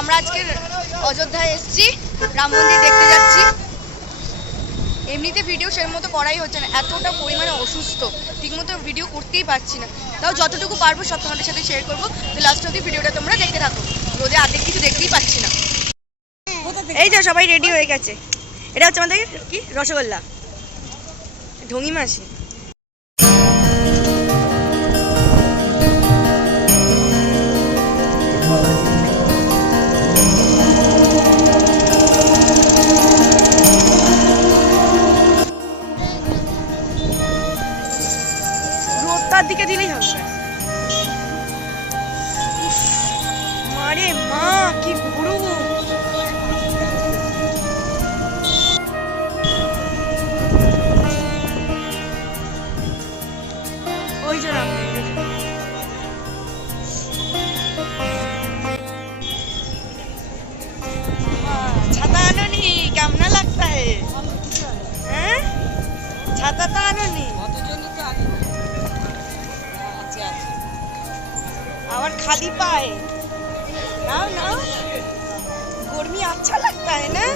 আমরা আজকে অযোধ্যায় এসেছি, রাম মন্দির দেখতে যাচ্ছি। এমনিতে ভিডিও সের মতো করাই হচ্ছে না, এতটা পরিমাণে অসুস্থ, ঠিকমতো ভিডিও করতেই পারছি না। তাও যতটুকু পারবো সব তোমাদের সাথে শেয়ার করবো। তো লাস্ট অবধি ভিডিওটা তোমরা দেখতে থাকো। রোদে আর্ধেক কিছু দেখতেই পাচ্ছি না। এই যে সবাই রেডি হয়ে গেছে। এটা হচ্ছে আমাদের কি রসগোল্লা, ঢঙি মাসি। রোদটার দিকে দিলেই হবে। মারে মা কি গরম! ওই যে রাম মন্দির। ছাতা আনোনি? কেমন লাগতা হে? হ্যাঁ, ছাতা তো আনোনি? আবার খালি পায়ে नाउ नाउ गर्मी अच्छा लगता है ना।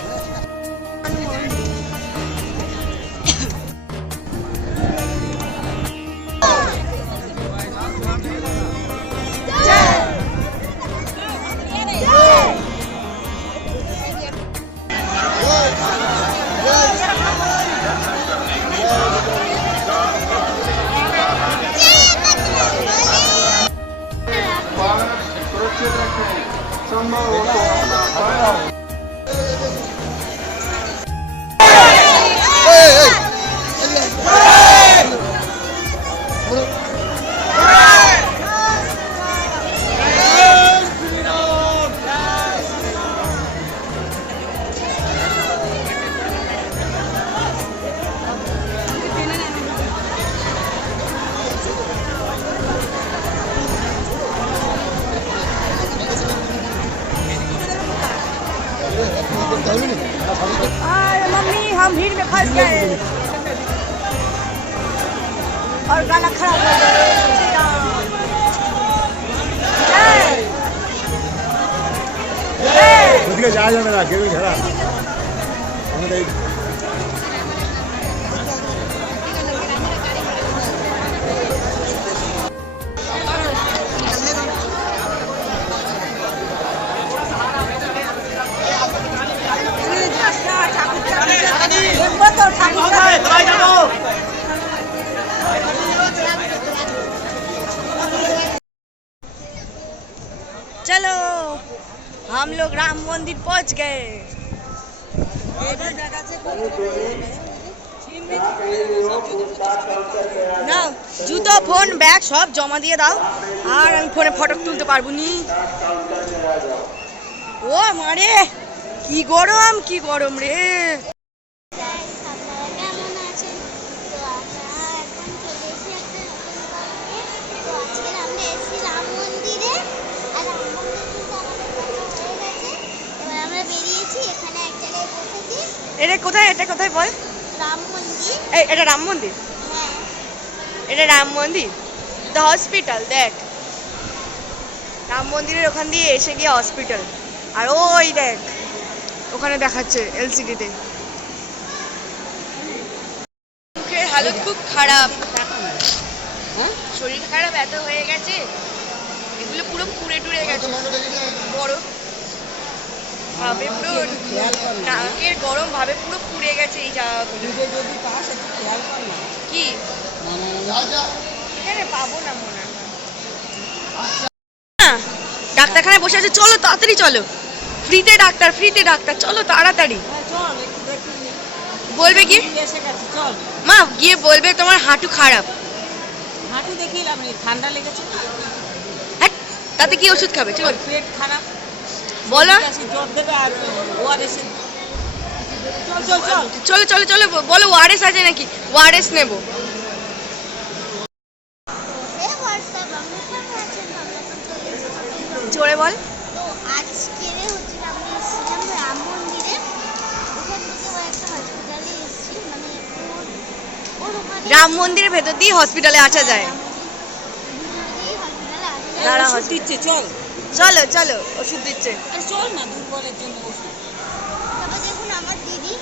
मम्मी हम भीड़ में फंस गए और गाना खराब हो गया। जा जाना ना केवल झड़ा चलो हम लोग राम मंदिर पहुंच गए। ना जूतो फोन बैग सब जमा दिए दाओ और আমি ফোনে ফটো তুলতে পারবো নি। ও মারে কি গরম রে। এটা কোথায় বল? রাম মন্দির। এটা রাম মন্দির? হ্যাঁ এটা রাম মন্দির। দ্য হসপিটাল দেখ, রাম মন্দিরের ওখান দিয়ে এসে গিয়ে হসপিটাল। আর ওই দেখ ওখানে দেখাচ্ছে এলসিডিতে। মুখের হালত খুব খারাপ, শরীর খারাপ এত হয়ে গেছে, এগুলো পুরো পুড়ে টুড়ে গেছে। বড় ভাবে পুরো নাকের গরম ভাবে পুরো পুড়ে গেছে এই জায়গাগুলো। কি এখানে পাবো না মনে হয়। ডাক্তারখানায় বসে আছে, চলো তাড়াতাড়ি চলো, ফ্রিতে ডাক্তার চলো তাড়াতাড়ি। বলবে কি মা গিয়ে বলবে তোমার হাঁটু খারাপ। হাঁটু দেখিলাম ঠান্ডা লেগেছে। হ্যাঁ তাতে কি ওষুধ খাবে? চল পেট খারাপ বলো, জ্বর দেবে আর ওআরএস। চলো বলো ওআরএস আছে নাকি? ওআরএস নেবো। জোরে বল। তো আজকে হচ্ছে আমরা এসেছিলাম রাম মন্দিরে, ওখান থেকে একটা হসপিটালে এসেছি, মানে রাম মন্দিরের ভেতর দিয়ে হসপিটালে আসা যায়। দাঁড়া দিচ্ছে চল। চলো চলো ওষুধ দিচ্ছে। আর চল না দুর্বলের জন্য ওষুধ। তারপর দেখুন আমার দিদি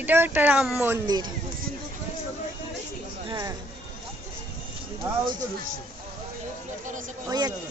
এটাও একটা রাম মন্দির। হ্যাঁ ওই একটা।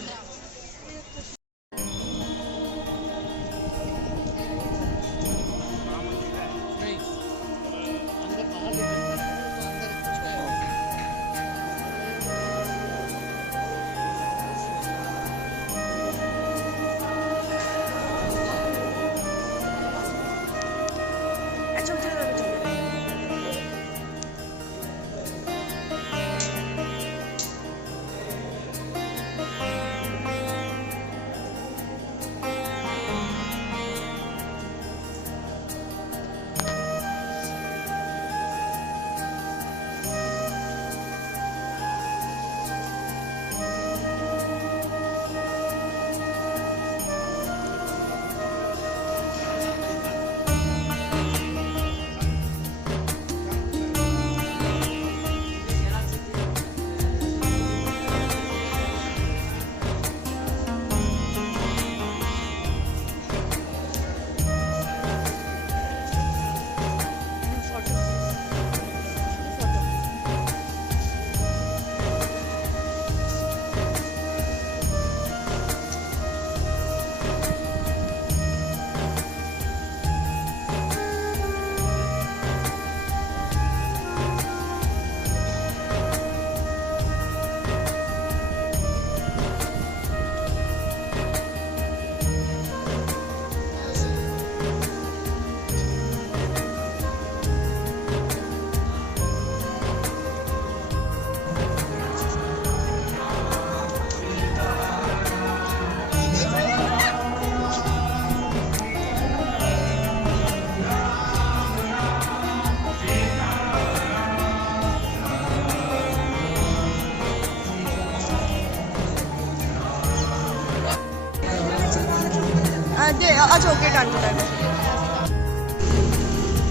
আচ্ছা ওকে টানতে থাকবে।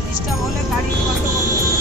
ডিস্টার্ব হলে গাড়ি বন্ধ করতে